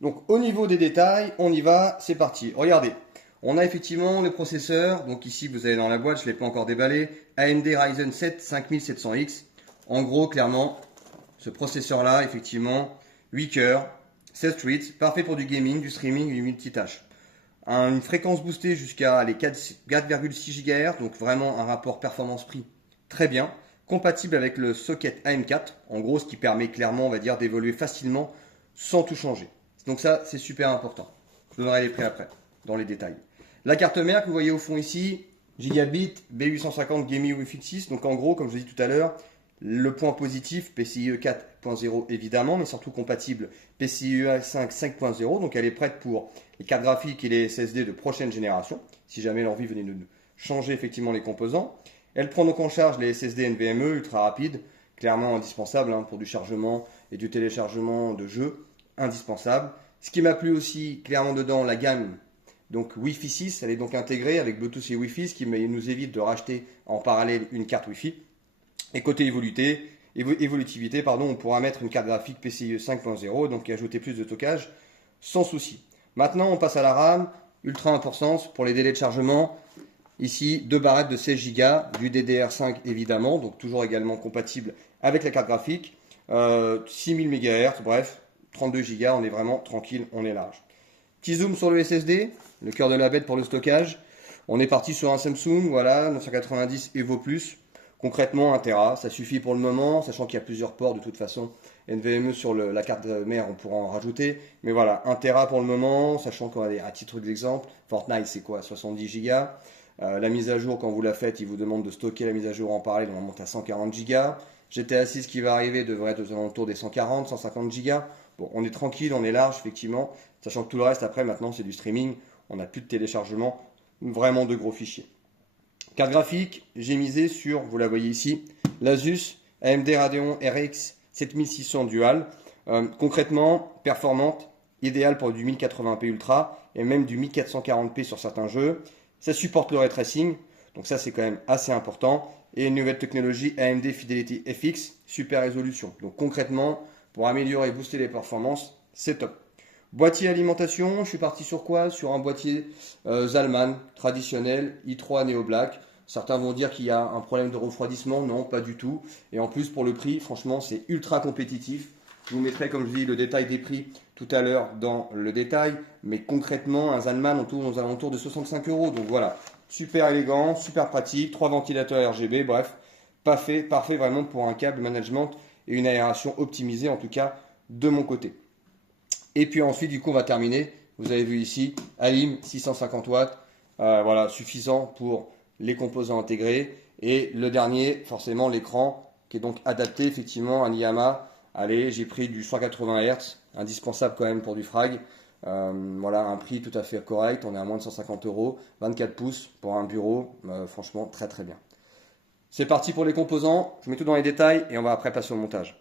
Donc au niveau des détails, on y va, c'est parti. Regardez, on a effectivement le processeur. Donc ici, vous avez dans la boîte, je ne l'ai pas encore déballé, AMD Ryzen 7 5700X. En gros, clairement, ce processeur-là, effectivement, 8 cœurs, 16 threads, parfait pour du gaming, du streaming et du multitâche. Une fréquence boostée jusqu'à les 4,6 GHz, donc vraiment un rapport performance-prix très bien, compatible avec le socket AM4, en gros ce qui permet clairement, on va dire, d'évoluer facilement sans tout changer. Donc ça, c'est super important. Je donnerai les prix après, dans les détails. La carte mère que vous voyez au fond ici, Gigabit B850 Gaming Wi-Fi 6, donc en gros, comme je l'ai dit tout à l'heure, le point positif, PCIe 4.0 évidemment, mais surtout compatible PCIe 5 5.0, donc elle est prête pour les cartes graphiques et les SSD de prochaine génération, si jamais l'envie venait de changer effectivement les composants. Elle prend donc en charge les SSD NVMe ultra rapides, clairement indispensable pour du chargement et du téléchargement de jeux, indispensable. Ce qui m'a plu aussi clairement dedans, la gamme donc Wi-Fi 6, elle est donc intégrée avec Bluetooth et Wi-Fi, ce qui nous évite de racheter en parallèle une carte Wi-Fi. Et côté évolutivité, on pourra mettre une carte graphique PCIe 5.0, donc ajouter plus de stockage sans souci. Maintenant, on passe à la RAM, ultra importante pour les délais de chargement. Ici, deux barrettes de 16 Go, du DDR5 évidemment, donc toujours également compatible avec la carte graphique. 6000 MHz, bref, 32 Go, on est vraiment tranquille, on est large. Petit zoom sur le SSD, le cœur de la bête pour le stockage. On est parti sur un Samsung, voilà, 990 Evo+. Concrètement, 1 Tera, ça suffit pour le moment, sachant qu'il y a plusieurs ports de toute façon. NVMe sur la carte mère, on pourra en rajouter. Mais voilà, 1 Tera pour le moment, sachant qu'à titre d'exemple, Fortnite c'est quoi, 70 Go. La mise à jour, quand vous la faites, il vous demande de stocker la mise à jour en parallèle, on monte à 140 Go. GTA 6 qui va arriver devrait être aux alentours des 140, 150 Go. Bon, on est tranquille, on est large, effectivement, sachant que tout le reste, après, maintenant, c'est du streaming. On n'a plus de téléchargement, vraiment de gros fichiers. Carte graphique, j'ai misé sur, vous la voyez ici, l'Asus AMD Radeon RX 7600 Dual. Concrètement, performante, idéale pour du 1080p Ultra et même du 1440p sur certains jeux. Ça supporte le ray tracing, donc ça c'est quand même assez important. Et une nouvelle technologie AMD Fidelity FX, super résolution. Donc concrètement, pour améliorer et booster les performances, c'est top. Boîtier alimentation, je suis parti sur quoi? Sur un boîtier Zalman traditionnel, i3 Neo Black. Certains vont dire qu'il y a un problème de refroidissement, non, pas du tout. Et en plus, pour le prix, franchement, c'est ultra compétitif. Je vous mettrai, comme je dis, le détail des prix tout à l'heure dans le détail. Mais concrètement, un Zalman, on tourne aux alentours de 65 euros. Donc voilà, super élégant, super pratique, 3 ventilateurs RGB, bref, parfait, parfait vraiment pour un câble management et une aération optimisée, en tout cas de mon côté. Et puis ensuite, du coup, on va terminer. Vous avez vu ici, Alim 650 watts, voilà, suffisant pour les composants intégrés. Et le dernier, forcément, l'écran qui est donc adapté effectivement à Niyama. Allez, j'ai pris du 180 Hz, indispensable quand même pour du frag. Voilà, un prix tout à fait correct. On est à moins de 150 euros, 24 pouces pour un bureau. Franchement, très très bien. C'est parti pour les composants. Je mets tout dans les détails et on va après passer au montage.